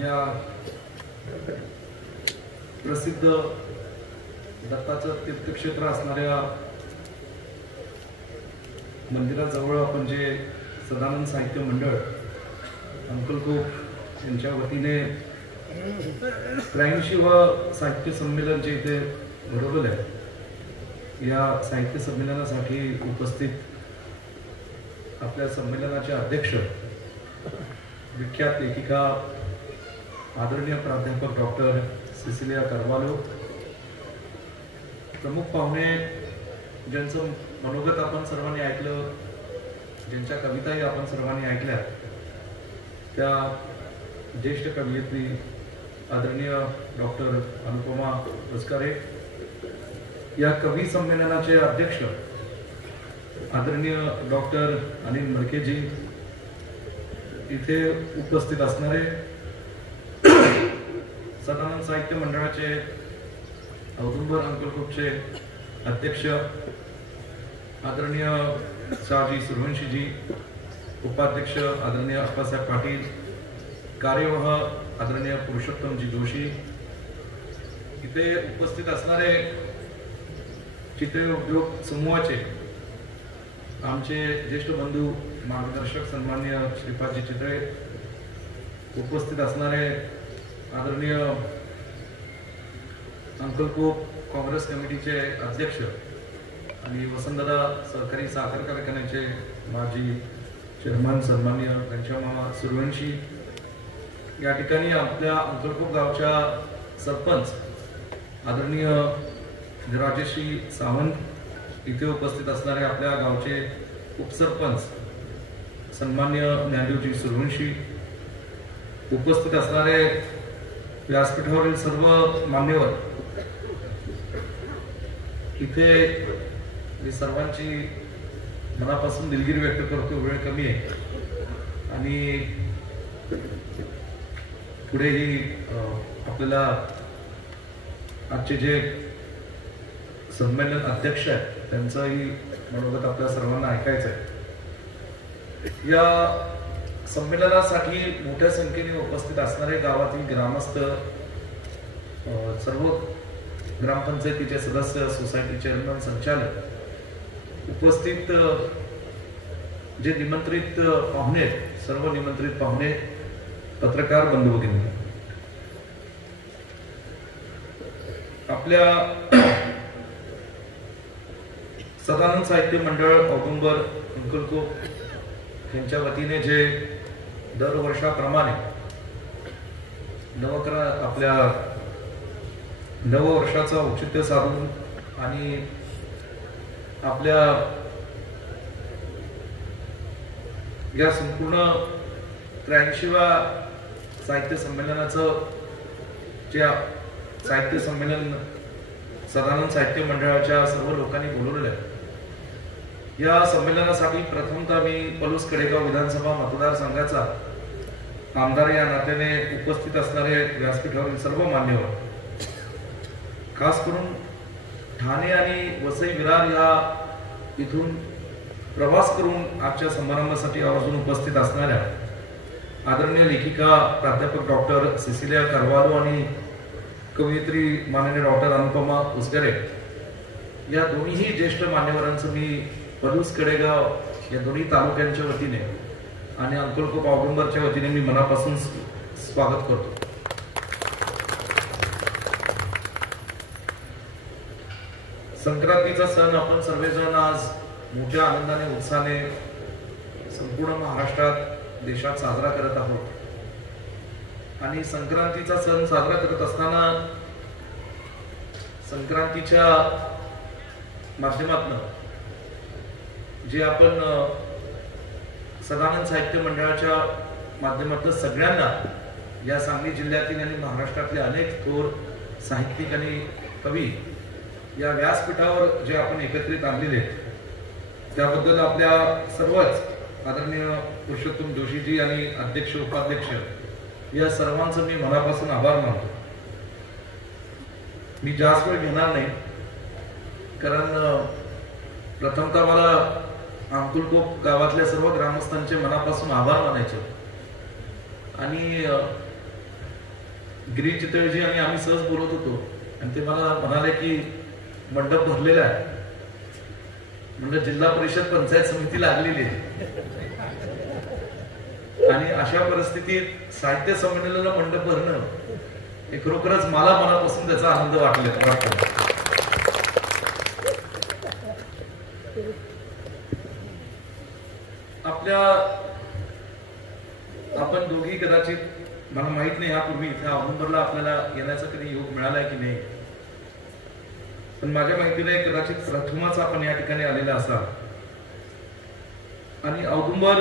या प्रसिद्ध दत्ताचं तीर्थक्षेत्र असणाऱ्या मंदिराजवळ आपण जे सदानंद साहित्य मंडळ अंकलकोट यांच्या वतीने 83वे साहित्य संमेलन जे इथे भरवलेलं आहे, या साहित्य संमेलनासाठी उपस्थित आपल्या संमेलनाचे अध्यक्ष विख्यात लेखिका आदरणीय प्राध्यापक डॉक्टर सिसिलिया कार्वालो, प्रमुख पाहुणे ज्यांचं मनोगत आपण सर्वांनी ऐकलं, ज्यांच्या कविताही आपण सर्वांनी ऐकल्या, त्या ज्येष्ठ कवयित्री आदरणीय डॉक्टर अनुपमा वस्कारे, या कवी संमेलनाचे अध्यक्ष आदरणीय डॉक्टर अनिल मडकेजी, इथे उपस्थित असणारे सदानंद साहित्य मंडळाचे औदुंबर अंकलकोटचे अध्यक्ष आदरणीय शहाजी सूर्यवंशीजी, उपाध्यक्ष आदरणीय अप्पासाहेब पाटील, कार्यवाह आदरणीय पुरुषोत्तमजी जोशी, इथे उपस्थित असणारे चित्रे उद्योग समूहाचे आमचे ज्येष्ठ बंधू मार्गदर्शक सन्माननीय श्रीपादजी चित्रे, उपस्थित असणारे आदरणीय अंकलकोट काँग्रेस कमिटीचे अध्यक्ष आणि वसंतदादा सहकारी साखर कारखान्याचे माजी चेअरमन सन्माननीय घनश्याममामा सूर्यवंशी, या ठिकाणी आपल्या अंकलकोट गावच्या सरपंच आदरणीय राजेश्री सावंत, इथे उपस्थित असणारे आपल्या गावचे उपसरपंच सन्माननीय ज्ञानदेवजी सूर्यवंशी, उपस्थित असणारे व्यासपीठावरील सर्व मान्यवर, इथे मी सर्वांची मनापासून दिलगिरी व्यक्त करतो, वेळ कमी आहे आणि पुढेही आपल्याला आजचे जे संमेलन अध्यक्ष आहेत त्यांचंही मनोगत आपल्या सर्वांना ऐकायचं आहे। या संमेलनासाठी मोठ्या संख्येने उपस्थित असणारे गावातील ग्रामस्थ, सर्व ग्रामपंचायतीचे सदस्य, सोसायटी चेअरमन, संचालक, उपस्थित जे निमंत्रित पाहुणे, सर्व निमंत्रित पाहुणे, पत्रकार बंधू भगिनी, आपल्या सदानंद साहित्य मंडळ औदुंबर अंकलकोट यांच्या वतीने जे दरवर्षाप्रमाणे आपल्या नववर्षाचं औचित्य साधून आणि आपल्या या संपूर्ण 83व्या साहित्य संमेलनाचं जे साहित्य संमेलन सदानंद साहित्य मंडळाच्या सर्व लोकांनी बोलवलेलं आहे, या संमेलनासाठी प्रथमतः मी पलूस कडेगाव विधानसभा मतदारसंघाचा आमदार या नात्याने उपस्थित असणारे व्यासपीठावरील सर्व मान्यवर, खास करून ठाणे आणि वसई विरार या इथून प्रवास करून आजच्या समारंभासाठी आवर्जून उपस्थित असणाऱ्या आदरणीय लेखिका प्राध्यापक डॉक्टर सिसिलिया कार्वालो आणि कवयित्री माननीय डॉक्टर अनुपमा वस्कारे, या दोन्ही ज्येष्ठ मान्यवरांचं मी पलूस कडेगाव या दोन्ही तालुक्यांच्या वतीने आणि अंकलकोट औदुंबरच्या वतीने मी मनापासून स्वागत करतो। संक्रांतीचा सण आपण सर्वजण आज मोठ्या आनंदाने, उत्साहाने संपूर्ण महाराष्ट्रात, देशात साजरा करत आहोत आणि संक्रांतीचा सण साजरा करत असताना संक्रांतीच्या माध्यमातून जे आपण सदानंद साहित्य मंडळाच्या माध्यमातून सगळ्यांना या सांगली जिल्ह्यातील आणि महाराष्ट्रातले अनेक थोर साहित्यिक आणि कवी या व्यासपीठावर जे आपण एकत्रित आणलेले, त्याबद्दल आपल्या सर्वच आदरणीय पुरुषोत्तम जोशीजी आणि अध्यक्ष, उपाध्यक्ष या सर्वांचं मी मनापासून आभार मानतो। मी जास्त वेळ घेणार नाही, कारण प्रथमतः मला अंकुलकोट गावातल्या सर्व ग्रामस्थांचे मनापासून आभार मानायचे आणि गिरीश चितळजी आणि आम्ही सहज बोलत होतो आणि ते मला म्हणाले की मंडप भरलेला आहे. म्हणजे जिल्हा परिषद पंचायत समिती लागलेली आहे आणि अशा परिस्थितीत साहित्य संमेलनाला मंडप भरणं हे खरोखरच मला मनापासून त्याचा आनंद वाटतो. आपण दोघी कदाचित, मला माहित नाही यापूर्वी इथे औदुंबरला आपल्याला येण्याचा कधी योग मिळालाय की नाही, पण माझ्या माहितीने कदाचित प्रथमच आपण या ठिकाणी आलेला असाल. आणि औदुंबर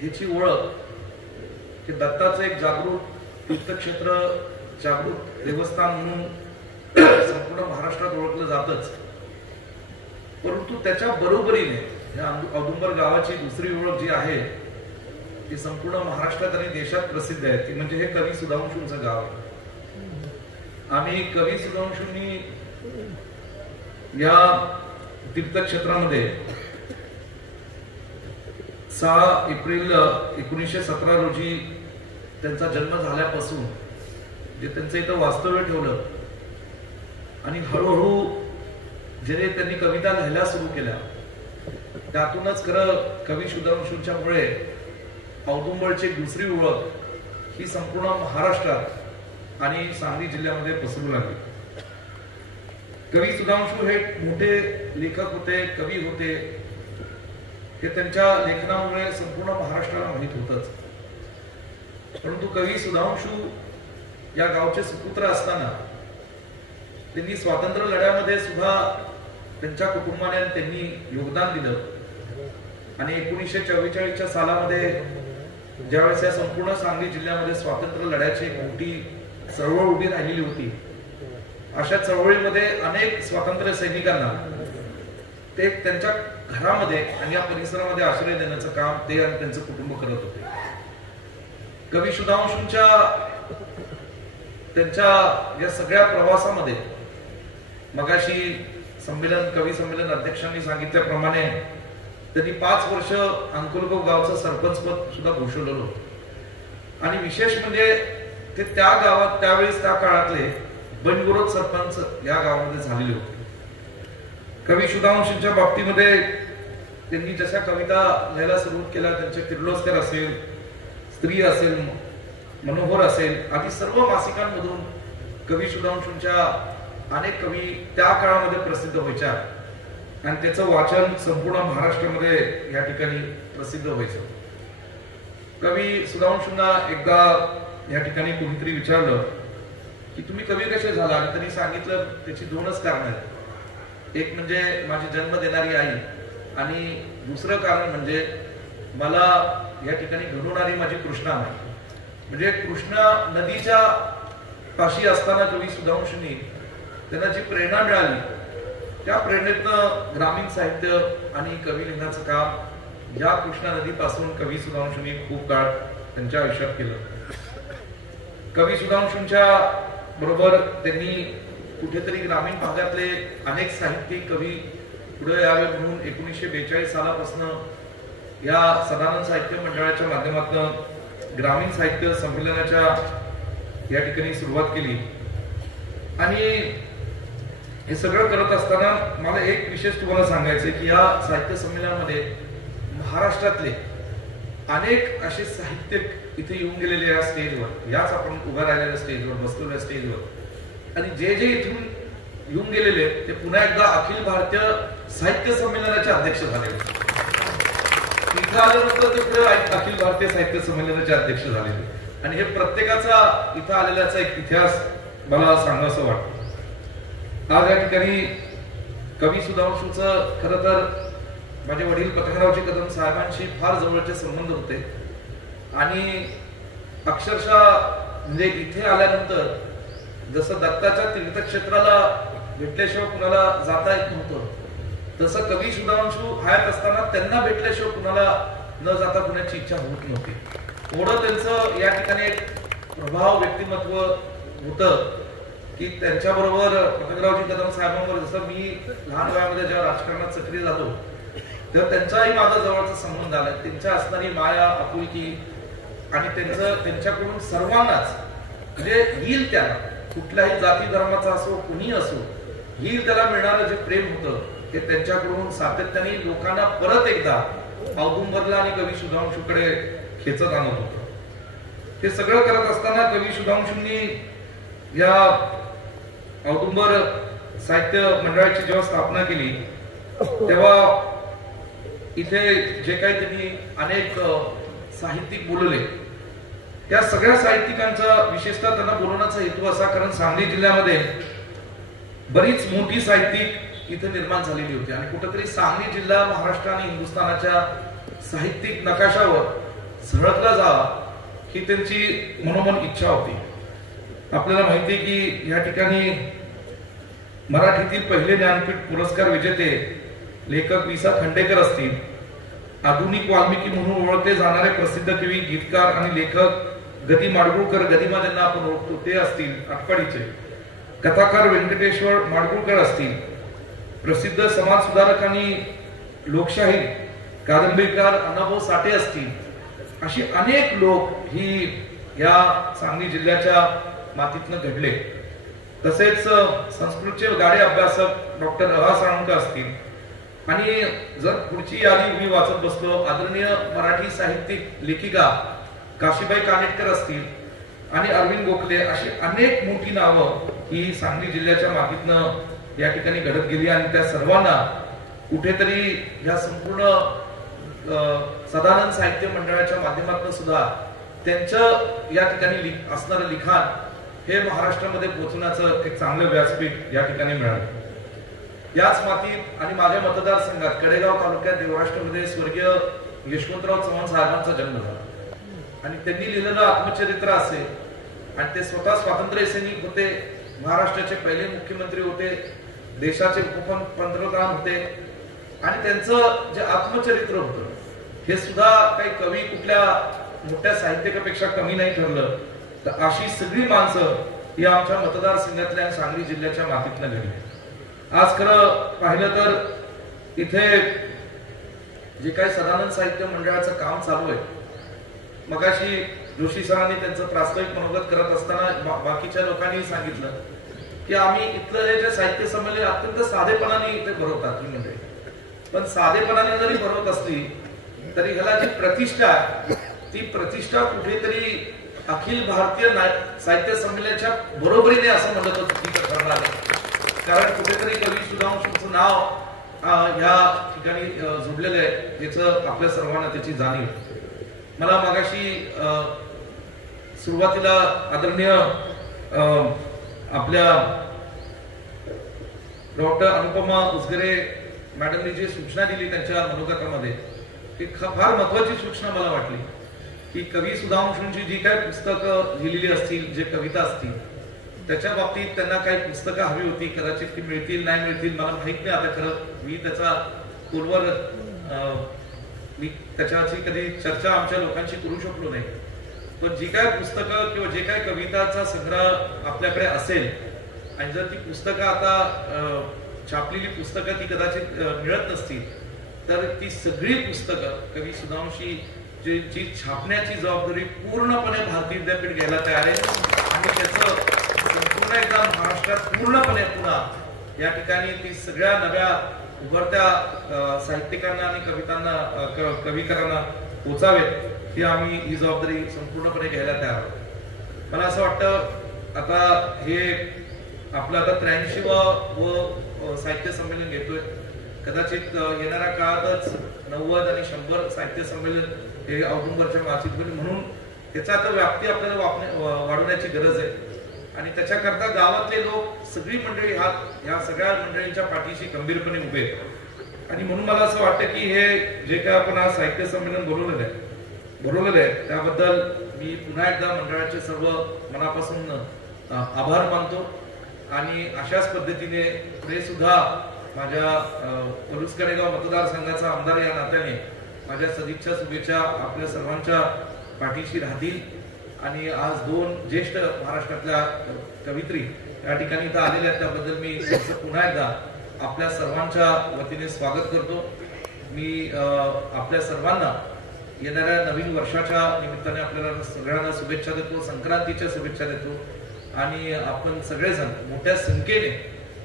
ह्याची ओळख की दत्ताचं एक जागृत तीर्थक्षेत्र, जागृत देवस्थान म्हणून संपूर्ण महाराष्ट्रात ओळखलं जातच. परंतु त्याच्या बरोबरीने या औदुंबर गावाची दुसरी ओळख जी आहे ती संपूर्ण महाराष्ट्रात आणि देशात प्रसिद्ध आहे, ती म्हणजे हे कवी सुधांशूंचं गाव आहे. आम्ही कवी सुधांशूंनी या तीर्थक्षेत्रामध्ये 6 एप्रिल 1917 रोजी त्यांचा जन्म झाल्यापासून जे त्यांचं इथं वास्तव्य ठेवलं आणि हळूहळू जे त्यांनी कविता लिहायला सुरू केल्या, त्यातूनच खरं कवी सुधांशूंच्यामुळे औदुंबरची दुसरी ओळख ही संपूर्ण महाराष्ट्रात आणि सांगली जिल्ह्यामध्ये पसरू लागली. कवी सुधांशू हे मोठे लेखक होते, कवी होते, हे त्यांच्या लेखनामुळे संपूर्ण महाराष्ट्राला माहित होतच. परंतु कवी सुधांशू या गावचे सुपुत्र असताना त्यांनी स्वातंत्र्य लढ्यामध्ये सुद्धा त्यांच्या कुटुंबाने त्यांनी योगदान दिलं. आणि 1944च्या सालामध्ये ज्यावेळेस या संपूर्ण सांगली जिल्ह्यामध्ये स्वातंत्र्य लढ्याची मोठी चळवळ उभी राहिलेली होती, अशा चळवळीमध्ये अनेक स्वातंत्र्य सैनिकांना ते त्यांच्या घरामध्ये आणि या परिसरामध्ये आश्रय देण्याचं काम ते आणि त्यांचं कुटुंब करत होते. कवी सुधांशूंच्या त्यांच्या या सगळ्या प्रवासामध्ये मगाशी कवी संमेलन अध्यक्षांनी सांगितल्याप्रमाणे त्यांनी 5 वर्ष अंकुलगाव गावचं सरपंच पद सुद्धा भूषवलेलं होतं. आणि विशेष म्हणजे ते त्या गावात त्यावेळेस त्या काळातले बिनविरोध सरपंच या गावामध्ये झालेले होते. कवी सुधांशूंच्या बाबतीमध्ये त्यांनी जशा कविता लिहायला सुरुवात केल्या, त्यांचे किर्लोस्कर असेल, स्त्री असेल, मनोहर असेल आदी सर्व मासिकांमधून कवी सुधांशूंच्या अनेक कवी त्या काळामध्ये प्रसिद्ध व्हायच्या आणि त्याचं वाचन संपूर्ण महाराष्ट्रामध्ये या ठिकाणी प्रसिद्ध व्हायचं. कवी सुधांशूंना एकदा या ठिकाणी कोणीतरी विचारलं की तुम्ही कवी कसे झाला, आणि त्यांनी सांगितलं त्याची 2च कारण आहेत. एक म्हणजे माझी जन्म देणारी आई आणि दुसरं कारण म्हणजे मला या ठिकाणी घडवणारी माझी कृष्णा नाही. म्हणजे कृष्णा नदीच्या पाशी असताना कवी सुधांशूंनी त्यांना जी प्रेरणा मिळाली, त्या प्रेरणेतनं ग्रामीण साहित्य आणि कवी लिहिण्याचं काम या कृष्णा नदीपासून कवी सुधांशूंनी खूप काळ त्यांच्या आयुष्यात केलं. कवी सुधांशूंच्या बरोबर त्यांनी कुठेतरी ग्रामीण भागातले अनेक साहित्यिक कवी पुढे यावे म्हणून 1942 सालापासून या सदानंद साहित्य मंडळाच्या माध्यमातून ग्रामीण साहित्य संमेलनाच्या या ठिकाणी सुरुवात केली. आणि हे सगळं करत असताना मला एक विशेष तुम्हाला सांगायचं की या साहित्य संमेलनामध्ये महाराष्ट्रातले अनेक असे साहित्यिक इथे येऊन गेलेले या स्टेजवर, याच आपण उभ्या राहिलेल्या स्टेजवर, बसलेल्या स्टेजवर, आणि जे इथून येऊन गेलेले ते पुन्हा एकदा अखिल भारतीय साहित्य संमेलनाचे अध्यक्ष झाले. इथं आल्यानंतर ते पुढे अखिल भारतीय साहित्य संमेलनाचे अध्यक्ष झाले. आणि हे प्रत्येकाचा इथं आलेल्याचा एक इतिहास मला सांगावंसं वाटतं. आज या ठिकाणी कवी सुधांशूंचं खरं तर माझे वडील पतंगरावजी कदम साहेबांशी फार जवळचे संबंध होते. आणि अक्षरशः म्हणजे इथे आल्यानंतर जसं दत्ताच्या तीर्थक्षेत्राला भेटल्याशिवाय कुणाला जाता येत नव्हतं, तसं कवी सुधांशू हयात असताना त्यांना भेटल्याशिवाय कुणाला न जाता कुणाची इच्छा होत नव्हती. एवढं त्यांचं या ठिकाणी एक प्रभाव व्यक्तिमत्व होतं की त्यांच्याबरोबर पतंगरावजी कदम साहेबांवर जसं मी लहान वयामध्ये जेव्हा राजकारणात सक्रिय झालो तेव्हा त्यांचाही माझा जवळचा संबंध आला. त्यांच्या असणारी माया, आपुलकी आणि त्यांच्याकडून सर्वांनाच म्हणजे येईल त्याला, कुठल्याही जाती धर्माचा असो कुणी असो, येईल त्याला मिळणारं जे प्रेम होतं ते त्यांच्याकडून सातत्याने लोकांना परत एकदा औदुंबरला आणि कवी सुधांशूकडे खेचत आणत होतं. हे सगळं करत असताना कवी सुधांशूंनी या औदुंबर साहित्य मंडळाची जेव्हा स्थापना केली तेव्हा इथे जे काही त्यांनी अनेक साहित्यिक बोलवले, त्या सगळ्या साहित्यिकांचा विशेषतः त्यांना बोलवण्याचा हेतू असा, कारण सांगली जिल्ह्यामध्ये बरीच मोठी साहित्यिक इथे निर्माण झालेली होती आणि कुठेतरी सांगली जिल्हा महाराष्ट्र आणि हिंदुस्थानाच्या साहित्यिक नकाशावर झळकला जावा ही त्यांची मनोमन इच्छा होती. आपल्याला माहिती आहे की या ठिकाणी मराठीतील पहिले ज्ञानपीठ पुरस्कार विजेते लेखक वि. स. खांडेकर असतील, आधुनिक वाल्मिकी म्हणून ओळखले जाणारे प्रसिद्ध कवी, गीतकार आणि लेखक गदी माडगुळकर, गदिमा ज्यांना आपण ओळखतो ते असतील आटपाडीचे, कथाकार व्यंकटेश्वर माडगुळकर असतील, प्रसिद्ध समाज सुधारक आणि लोकशाही कादंबरीकार अण्णाभाऊ साठे असतील, अशी अनेक लोक ही या सांगली जिल्ह्याच्या मातीतनं घडले. तसेच संस्कृतचे गाडे अभ्यासक डॉक्टर अ. साळुंखे असतील आणि जर पुढची यादी मी वाचत बसलो, आदरणीय मराठी साहित्यिक लेखिका काशीबाई कानेटकर असतील आणि अरविंद गोखले, अशी अनेक मोठी नावं ही सांगली जिल्ह्याच्या मातीतनं या ठिकाणी घडत गेली आणि त्या सर्वांना कुठेतरी या संपूर्ण सदानंद साहित्य मंडळाच्या माध्यमातून सुद्धा त्यांचं या ठिकाणी असणारं लिखाण हे महाराष्ट्रामध्ये पोहोचण्याचं एक चांगलं व्यासपीठ या ठिकाणी मिळालं. याच मातीत आणि माझ्या मतदारसंघात कडेगाव तालुक्यात देवराष्ट्रमध्ये स्वर्गीय यशवंतराव चव्हाण साहेबांचा जन्म झाला आणि त्यांनी लिहिलेलं आत्मचरित्र असे आणि ते स्वतः स्वातंत्र्य सैनिक होते, महाराष्ट्राचे पहिले मुख्यमंत्री होते, देशाचे उपपंतप्रधान होते आणि त्यांचं जे आत्मचरित्र होतं हे सुद्धा काही कवी कुठल्या मोठ्या साहित्यिकापेक्षा कमी नाही ठरलं. तर अशी सगळी माणसं ही आमच्या मतदारसंघातल्या सांगली जिल्ह्याच्या मातीतनं घडली. आज खरं पाहिलं तर इथे जे काही सदानंद साहित्य मंडळाचं काम चालू आहे, मगाशी जोशी सरांनी त्यांचं प्रास्ताविक मनोगत करत असताना बाकीच्या लोकांनी सांगितलं की आम्ही इथलं जे साहित्य संमेलन अत्यंत साधेपणाने इथे भरवतात ही मंडळी, पण साधेपणाने जरी भरवत असली तरी ह्याला जी प्रतिष्ठा ती प्रतिष्ठा कुठेतरी अखिल भारतीय साहित्य संमेलनाच्या बरोबरीने असं म्हणलं तर चुकीचं ठरणार आहे. कारण कुठेतरी कवी सुधांशूंचं नाव या ठिकाणी जोडलेलं आहे, याचं आपल्या सर्वांना त्याची जाणीव. मला मागाशी सुरुवातीला आदरणीय आपल्या डॉक्टर अनुपमा उसगरे मॅडमनी जी सूचना दिली त्यांच्या मनोगतामध्ये, ती फार महत्वाची सूचना मला वाटली की कवी सुधांशूंची जी काही पुस्तकं लिहिलेली असतील, जे कविता असतील, त्याच्या बाबतीत त्यांना काही पुस्तकं हवी होती. कदाचित ती मिळतील नाही मिळतील मला माहित नाही. आता खरं मी त्याचा खोलवर मी त्याच्याची कधी चर्चा आमच्या लोकांशी करू शकलो नाही, पण जी काय पुस्तकं किंवा जे काय कविताचा संग्रह आपल्याकडे असेल आणि जर ती पुस्तकं आता छापलेली पुस्तकं ती कदाचित मिळत नसतील तर ती सगळी पुस्तकं कवी सुधांशी जी छापण्याची जबाबदारी पूर्णपणे भारतीय विद्यापीठ घ्यायला तयार आहे आणि त्याचं संपूर्ण एकदा महाराष्ट्रात पूर्णपणे पुन्हा या ठिकाणी ती सगळ्या नव्या उभरत्या साहित्यिकांना आणि कविकारांना पोचावेत ही आम्ही ही जबाबदारी संपूर्णपणे घ्यायला तयार आहोत. मला असं वाटतं आता हे आपलं आता 83व साहित्य संमेलन घेतोय. कदाचित येणाऱ्या काळातच 90 आणि 100 साहित्य संमेलन हे औदुंबरच्या मातीत होईल, म्हणून त्याचा आता व्याप्ती आपल्याला वाढवण्याची गरज आहे आणि त्याच्याकरता गावातले लोक सगळी मंडळी या सगळ्या मंडळींच्या पाठीशी गंभीरपणे उभे आहेत. आणि म्हणून मला असं वाटतं की हे जे काय आपण आज साहित्य संमेलन बोलवलेलं आहे त्याबद्दल मी पुन्हा एकदा मंडळाचे सर्व मनापासून आभार मानतो आणि अशाच पद्धतीने पुढे सुद्धा माझ्या पलूस कडेगाव मतदारसंघाचा आमदार या नात्याने माझ्या सदिच्छा शुभेच्छा आपल्या सर्वांच्या पाठीशी राहतील. आणि आज 2 ज्येष्ठ महाराष्ट्रातल्या कवित्री या ठिकाणी इथं आलेल्या आहेत, त्याबद्दल मी पुन्हा एकदा आपल्या सर्वांच्या वतीने स्वागत करतो. मी आपल्या सर्वांना येणाऱ्या नवीन वर्षाच्या निमित्ताने आपल्याला सगळ्यांना शुभेच्छा देतो, संक्रांतीच्या शुभेच्छा देतो आणि आपण सगळेजण मोठ्या संख्येने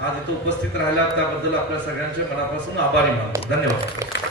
आज इथे उपस्थित राहिला त्याबद्दल आपल्या सगळ्यांचे मनापासून आभारी मानतो. धन्यवाद.